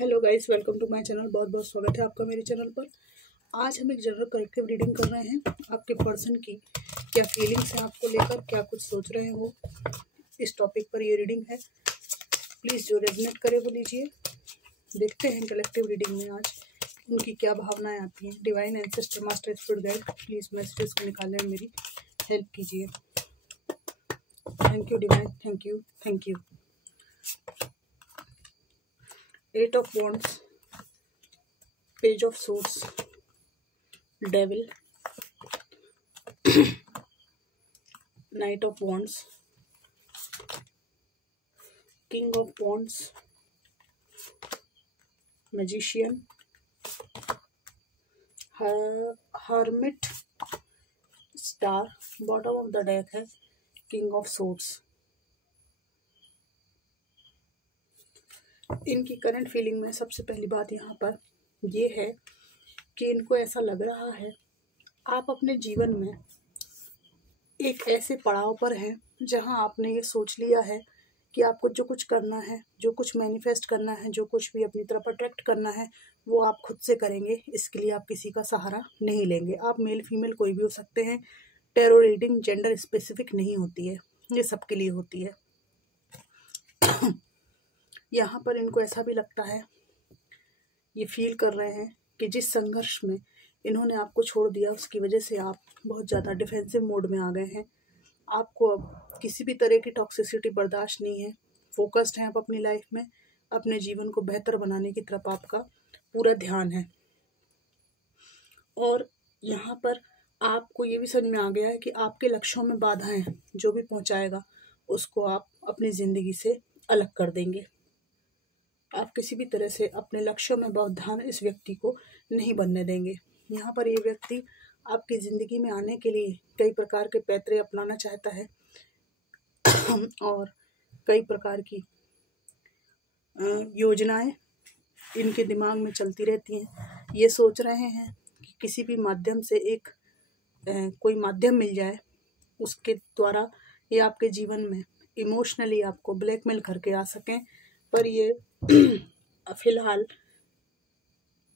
Hello guys, welcome to my channel. बहुत बहुत स्वागत है आपका मेरे चैनल पर। आज हम एक जनरल कलेक्टिव रीडिंग कर रहे हैं। आपके पर्सन की क्या फीलिंग्स हैं आपको लेकर, क्या कुछ सोच रहे हैं वो, इस टॉपिक पर ये रीडिंग है। प्लीज़ जो रेजोनेट करे वो लीजिए। देखते हैं कलेक्टिव रीडिंग में आज उनकी क्या भावनाएं आती हैं। Divine ancestor, master spirit guide, please messages को निकालने में मेरी हेल्प कीजिए। Thank you divine, thank you, thank you. 8 of Wands, Page of Swords, Devil, Knight of Wands, King of Wands, Magician, Hermit, Star, bottom of the deck है King of Swords। इनकी current feeling में सबसे पहली बात यहाँ पर ये है कि इनको ऐसा लग रहा है आप अपने जीवन में एक ऐसे पड़ाव पर हैं जहाँ आपने ये सोच लिया है कि आपको जो कुछ करना है, जो कुछ मैनिफेस्ट करना है, जो कुछ भी अपनी तरफ अट्रैक्ट करना है वो आप खुद से करेंगे। इसके लिए आप किसी का सहारा नहीं लेंगे। आप मेल फीमेल कोई भी हो सकते हैं। टैरो रीडिंग जेंडर स्पेसिफिक नहीं होती है, ये सबके लिए होती है। यहाँ पर इनको ऐसा भी लगता है, ये फील कर रहे हैं कि जिस संघर्ष में इन्होंने आपको छोड़ दिया उसकी वजह से आप बहुत ज़्यादा डिफेंसिव मोड में आ गए हैं। आपको अब किसी भी तरह की टॉक्सिसिटी बर्दाश्त नहीं है। फोकस्ड हैं आप अपनी लाइफ में, अपने जीवन को बेहतर बनाने की तरफ आपका पूरा ध्यान है। और यहाँ पर आपको ये भी समझ में आ गया है कि आपके लक्ष्यों में बाधाएं जो भी पहुँचाएगा उसको आप अपनी ज़िंदगी से अलग कर देंगे। आप किसी भी तरह से अपने लक्ष्यों में व्यवधान इस व्यक्ति को नहीं बनने देंगे। यहाँ पर ये व्यक्ति आपकी ज़िंदगी में आने के लिए कई प्रकार के पैतरे अपनाना चाहता है और कई प्रकार की योजनाएं इनके दिमाग में चलती रहती हैं। ये सोच रहे हैं कि किसी भी माध्यम से एक कोई माध्यम मिल जाए, उसके द्वारा ये आपके जीवन में इमोशनली आपको ब्लैकमेल करके आ सकें। पर ये फिलहाल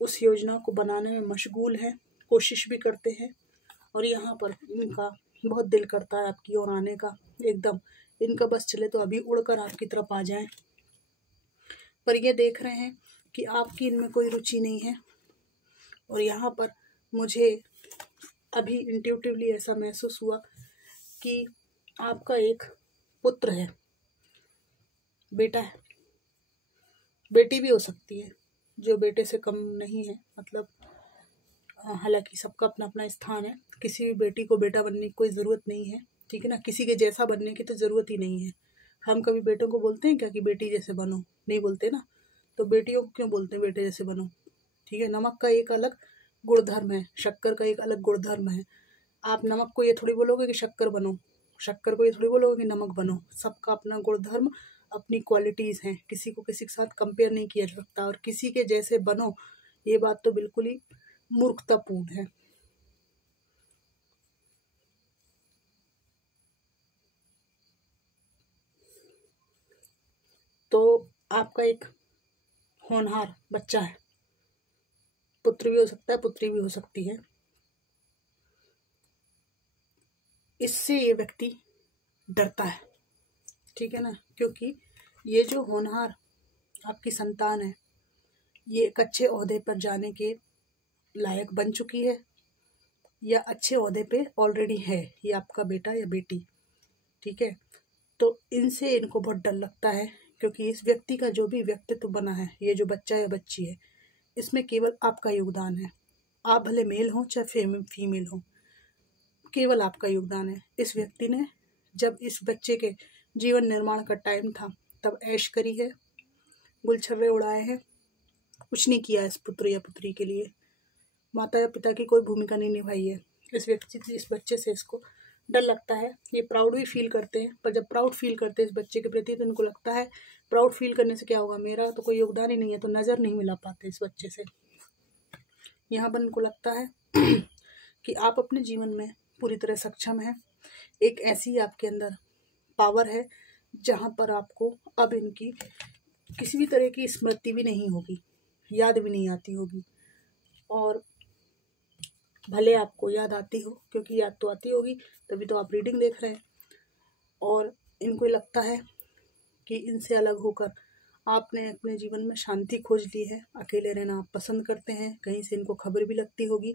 उस योजना को बनाने में मशगूल हैं, कोशिश भी करते हैं। और यहाँ पर इनका बहुत दिल करता है आपकी ओर आने का। एकदम इनका बस चले तो अभी उड़कर आपकी तरफ आ जाएं। पर ये देख रहे हैं कि आपकी इनमें कोई रुचि नहीं है। और यहाँ पर मुझे अभी इंट्यूटिवली ऐसा महसूस हुआ कि आपका एक पुत्र है, बेटा है, बेटी भी हो सकती है जो बेटे से कम नहीं है। मतलब हालांकि सबका अपना अपना स्थान है। किसी भी बेटी को बेटा बनने की कोई ज़रूरत नहीं है, ठीक है ना। किसी के जैसा बनने की तो ज़रूरत ही नहीं है। हम कभी बेटों को बोलते हैं क्या कि बेटी जैसे बनो? नहीं बोलते ना। तो बेटियों को क्यों बोलते हैं बेटे जैसे बनो? ठीक है। नमक का एक अलग गुणधर्म है, शक्कर का एक अलग गुणधर्म है। आप नमक को ये थोड़ी बोलोगे कि शक्कर बनो, शक्कर को ये थोड़ी बोलोगे कि नमक बनो। सबका अपना गुणधर्म, अपनी क्वालिटीज़ हैं। किसी को किसी के साथ कंपेयर नहीं किया जा सकता। और किसी के जैसे बनो, ये बात तो बिल्कुल ही मूर्खतापूर्ण है। तो आपका एक होनहार बच्चा है, पुत्र भी हो सकता है, पुत्री भी हो सकती है। इससे ये व्यक्ति डरता है, ठीक है ना। क्योंकि ये जो होनहार आपकी संतान है ये एक अच्छे ओहदे पर जाने के लायक बन चुकी है या अच्छे ओहदे पे ऑलरेडी है, ये आपका बेटा या बेटी, ठीक है। तो इनसे इनको बहुत डर लगता है क्योंकि इस व्यक्ति का जो भी व्यक्तित्व बना है, ये जो बच्चा या बच्ची है, इसमें केवल आपका योगदान है। आप भले मेल हो चाहे फीमेल हो, केवल आपका योगदान है। इस व्यक्ति ने जब इस बच्चे के जीवन निर्माण का टाइम था तब ऐश करी है, गुलछर्रे उड़ाए हैं, कुछ नहीं किया इस पुत्र या पुत्री के लिए। माता या पिता की कोई भूमिका नहीं निभाई है। इस व्यक्ति से, इस बच्चे से इसको डर लगता है। ये प्राउड भी फील करते हैं, पर जब प्राउड फील करते हैं इस बच्चे के प्रति तो इनको लगता है प्राउड फील करने से क्या होगा, मेरा तो कोई योगदान ही नहीं है। तो नज़र नहीं मिला पाते इस बच्चे से। यहाँ पर इनको लगता है कि आप अपने जीवन में पूरी तरह सक्षम हैं। एक ऐसी आपके अंदर पावर है जहाँ पर आपको अब इनकी किसी भी तरह की स्मृति भी नहीं होगी, याद भी नहीं आती होगी। और भले आपको याद आती हो, क्योंकि याद तो आती होगी तभी तो आप रीडिंग देख रहे हैं। और इनको लगता है कि इनसे अलग होकर आपने अपने जीवन में शांति खोज ली है, अकेले रहना आप पसंद करते हैं। कहीं से इनको खबर भी लगती होगी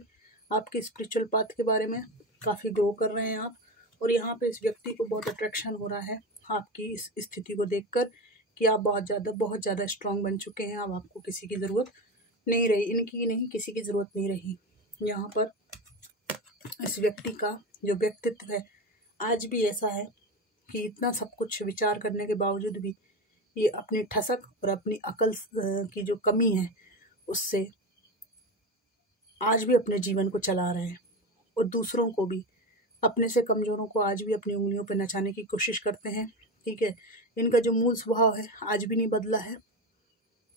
आपके स्पिरिचुअल पाथ के बारे में, काफ़ी ग्रो कर रहे हैं आप। और यहाँ पे इस व्यक्ति को बहुत अट्रैक्शन हो रहा है आपकी इस स्थिति को देखकर कि आप बहुत ज़्यादा स्ट्रांग बन चुके हैं। अब आपको किसी की ज़रूरत नहीं रही, इनकी नहीं, किसी की ज़रूरत नहीं रही। यहाँ पर इस व्यक्ति का जो व्यक्तित्व है आज भी ऐसा है कि इतना सब कुछ विचार करने के बावजूद भी ये अपनी ठसक और अपनी अकल की जो कमी है उससे आज भी अपने जीवन को चला रहे हैं। और दूसरों को भी, अपने से कमज़ोरों को आज भी अपनी उंगलियों पर नचाने की कोशिश करते हैं। ठीक है, इनका जो मूल स्वभाव है आज भी नहीं बदला है,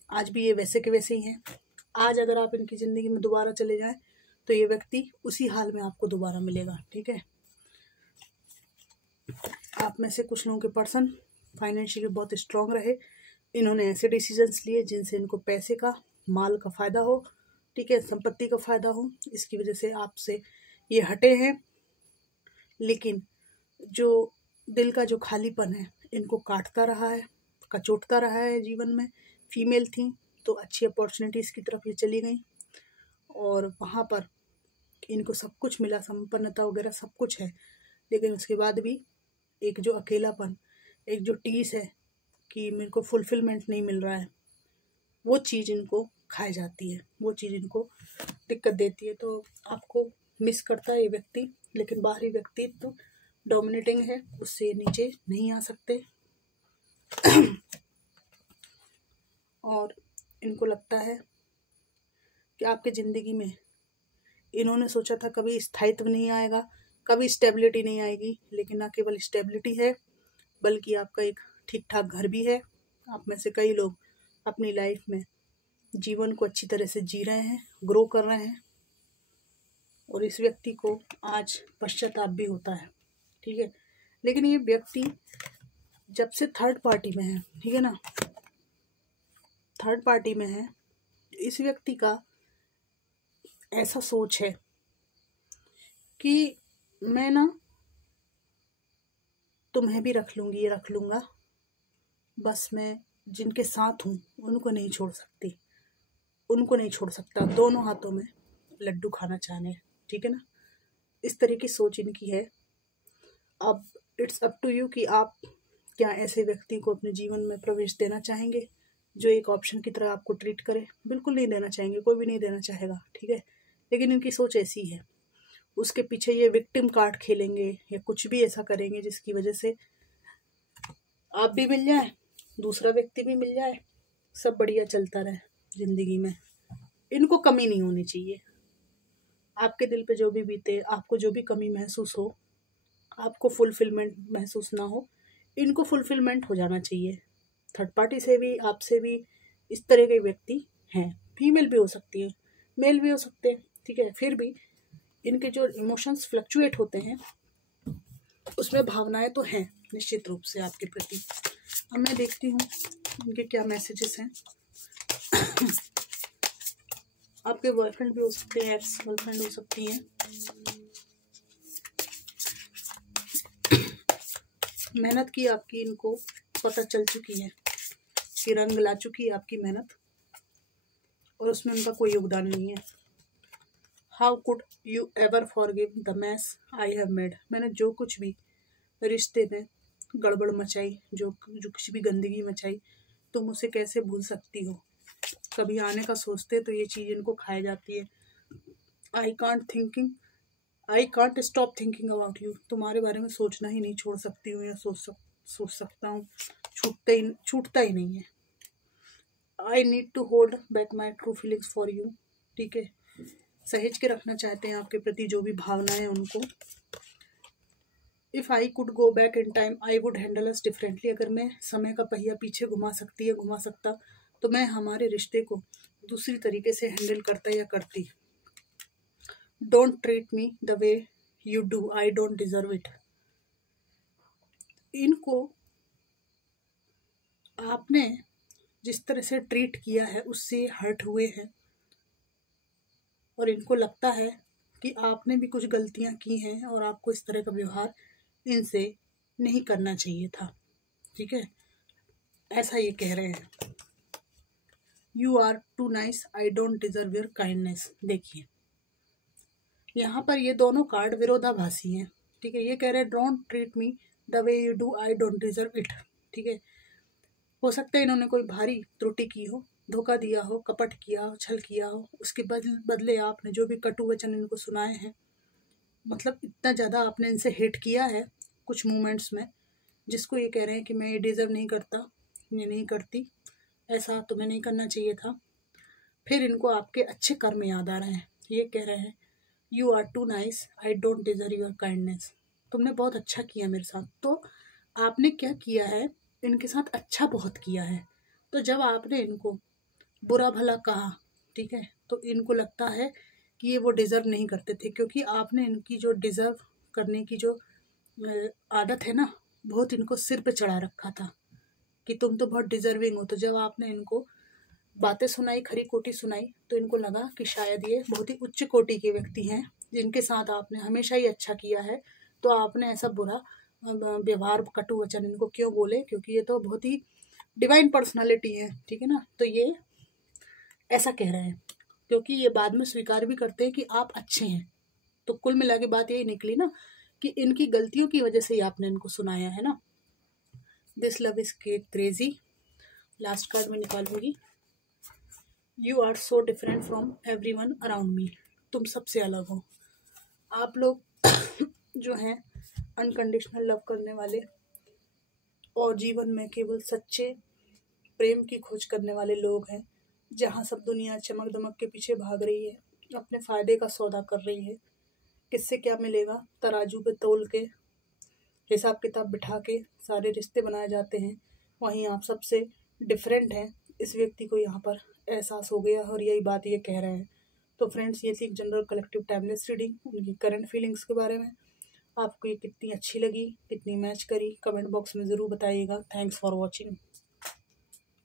आज भी ये वैसे के वैसे ही हैं। आज अगर आप इनकी ज़िंदगी में दोबारा चले जाएं तो ये व्यक्ति उसी हाल में आपको दोबारा मिलेगा। ठीक है, आप में से कुछ लोगों के पर्सन फाइनेंशियली बहुत स्ट्रांग रहे, इन्होंने ऐसे डिसीजंस लिए जिनसे इनको पैसे का, माल का फ़ायदा हो, ठीक है, संपत्ति का फ़ायदा हो, इसकी वजह से आपसे ये हटे हैं। लेकिन जो दिल का जो खालीपन है इनको काटता रहा है, कचोटता रहा है जीवन में। फीमेल थी तो अच्छी अपॉर्चुनिटीज़ की तरफ ये चली गई और वहाँ पर इनको सब कुछ मिला, संपन्नता वगैरह सब कुछ है, लेकिन उसके बाद भी एक जो अकेलापन, एक जो टीस है कि मेरे को फुलफिलमेंट नहीं मिल रहा है, वो चीज़ इनको खाई जाती है, वो चीज़ इनको दिक्कत देती है। तो आपको मिस करता है ये व्यक्ति, लेकिन बाहरी व्यक्तित्व डोमिनेटिंग है, उससे नीचे नहीं आ सकते। और इनको लगता है कि आपकी ज़िंदगी में इन्होंने सोचा था कभी स्थायित्व नहीं आएगा, कभी स्टेबिलिटी नहीं आएगी, लेकिन ना केवल स्टेबिलिटी है बल्कि आपका एक ठीक ठाक घर भी है। आप में से कई लोग अपनी लाइफ में जीवन को अच्छी तरह से जी रहे हैं, ग्रो कर रहे हैं। और इस व्यक्ति को आज पश्चाताप भी होता है। ठीक है, लेकिन ये व्यक्ति जब से थर्ड पार्टी में है, ठीक है ना, थर्ड पार्टी में है, इस व्यक्ति का ऐसा सोच है कि मैं ना तुम्हें भी रख लूँगी, ये रख लूँगा, बस मैं जिनके साथ हूँ उनको नहीं छोड़ सकती, उनको नहीं छोड़ सकता, दोनों हाथों में लड्डू खाना चाहने। ठीक है ना, इस तरह की सोच इनकी है। अब इट्स अप टू यू कि आप क्या ऐसे व्यक्ति को अपने जीवन में प्रवेश देना चाहेंगे जो एक ऑप्शन की तरह आपको ट्रीट करे। बिल्कुल नहीं देना चाहेंगे, कोई भी नहीं देना चाहेगा। ठीक है, लेकिन इनकी सोच ऐसी है, उसके पीछे ये विक्टिम कार्ड खेलेंगे या कुछ भी ऐसा करेंगे जिसकी वजह से आप भी मिल जाए, दूसरा व्यक्ति भी मिल जाए, सब बढ़िया चलता रहे जिंदगी में। इनको कमी नहीं होनी चाहिए। आपके दिल पे जो भी बीते, आपको जो भी कमी महसूस हो, आपको फुलफिलमेंट महसूस ना हो, इनको फुलफिलमेंट हो जाना चाहिए। थर्ड पार्टी से भी, आपसे भी इस तरह के व्यक्ति हैं। फीमेल भी हो सकती है, मेल भी हो सकते हैं। ठीक है, फिर भी इनके जो इमोशंस फ्लक्चुएट होते हैं उसमें भावनाएं तो हैं निश्चित रूप से आपके प्रति। अब मैं देखती हूँ इनके क्या मैसेजेस हैं। आपके बॉयफ्रेंड भी हो सकते हैं, एक्स गर्लफ्रेंड हो सकती हैं। मेहनत की आपकी इनको पता चल चुकी है कि रंग ला चुकी है आपकी मेहनत, और उसमें उनका कोई योगदान नहीं है। How could you ever forgive the mess I have made. मैंने जो कुछ भी रिश्ते में गड़बड़ मचाई, जो कुछ भी गंदगी मचाई, तुम उसे कैसे भूल सकती हो। कभी आने का सोचते तो ये चीज़ इनको खाई जाती है। I can't stop thinking about you. तुम्हारे बारे में सोचना ही नहीं छोड़ सकती हूँ, या सोच सकता हूँ, छूटता ही नहीं है। I need to hold back my true feelings for you. ठीक है, सहेज के रखना चाहते हैं आपके प्रति जो भी भावनाएं हैं उनको। If I could go back in time I would handle us differently. अगर मैं समय का पहिया पीछे घुमा सकता तो मैं हमारे रिश्ते को दूसरी तरीके से हैंडल करता या करती। Don't treat me the way you do, I don't deserve it. इनको आपने जिस तरह से ट्रीट किया है उससे हर्ट हुए हैं और इनको लगता है कि आपने भी कुछ गलतियां की हैं और आपको इस तरह का व्यवहार इनसे नहीं करना चाहिए था। ठीक है, ऐसा ये कह रहे हैं। You are too nice, I don't deserve your kindness. देखिए यहाँ पर ये दोनों कार्ड विरोधाभासी हैं। ठीक है, ये कह रहे हैं don't treat me the way you do, I don't deserve it. ठीक है, हो सकता है इन्होंने कोई भारी त्रुटि की हो, धोखा दिया हो, कपट किया हो, छल किया हो, उसके बदले आपने जो भी कटु वचन इनको सुनाए हैं, मतलब इतना ज़्यादा आपने इनसे हेट किया है कुछ मोमेंट्स में, जिसको ये कह रहे हैं कि मैं ये डिज़र्व नहीं करता, ये नहीं करती, ऐसा तुम्हें नहीं करना चाहिए था। फिर इनको आपके अच्छे कर्म याद आ रहे हैं। ये कह रहे हैं you are too nice, I don't deserve your kindness. तुमने बहुत अच्छा किया मेरे साथ। तो आपने क्या किया है, इनके साथ अच्छा बहुत किया है। तो जब आपने इनको बुरा भला कहा, ठीक है, तो इनको लगता है कि ये वो डिज़र्व नहीं करते थे, क्योंकि आपने इनकी जो डिज़र्व करने की जो आदत है ना, बहुत इनको सिर पे चढ़ा रखा था कि तुम तो बहुत डिज़र्विंग हो। तो जब आपने इनको बातें सुनाई, खरी कोटी सुनाई, तो इनको लगा कि शायद ये बहुत ही उच्च कोटि के व्यक्ति हैं जिनके साथ आपने हमेशा ही अच्छा किया है, तो आपने ऐसा बुरा व्यवहार, कटु वचन इनको क्यों बोले, क्योंकि ये तो बहुत ही डिवाइन पर्सनालिटी है। ठीक है ना, तो ये ऐसा कह रहे हैं, क्योंकि ये बाद में स्वीकार भी करते हैं कि आप अच्छे हैं। तो कुल मिला के बात यही निकली ना कि इनकी गलतियों की वजह से ही आपने इनको सुनाया है ना। This love is crazy. Last card में निकालूंगी। You are so different from everyone around me. तुम सबसे अलग हो। आप लोग जो हैं अनकंडीशनल लव करने वाले और जीवन में केवल सच्चे प्रेम की खोज करने वाले लोग हैं, जहाँ सब दुनिया चमक दमक के पीछे भाग रही है, अपने फ़ायदे का सौदा कर रही है। किससे क्या मिलेगा, तराजू पे तोल के, हिसाब किताब बिठा के सारे रिश्ते बनाए जाते हैं। वहीं आप सबसे डिफरेंट हैं, इस व्यक्ति को यहाँ पर एहसास हो गया और यही बात ये कह रहे हैं। तो फ्रेंड्स, ये थी एक जनरल कलेक्टिव टाइमलेस रीडिंग उनकी करंट फीलिंग्स के बारे में। आपको ये कितनी अच्छी लगी, कितनी मैच करी, कमेंट बॉक्स में ज़रूर बताइएगा। Thanks for watching.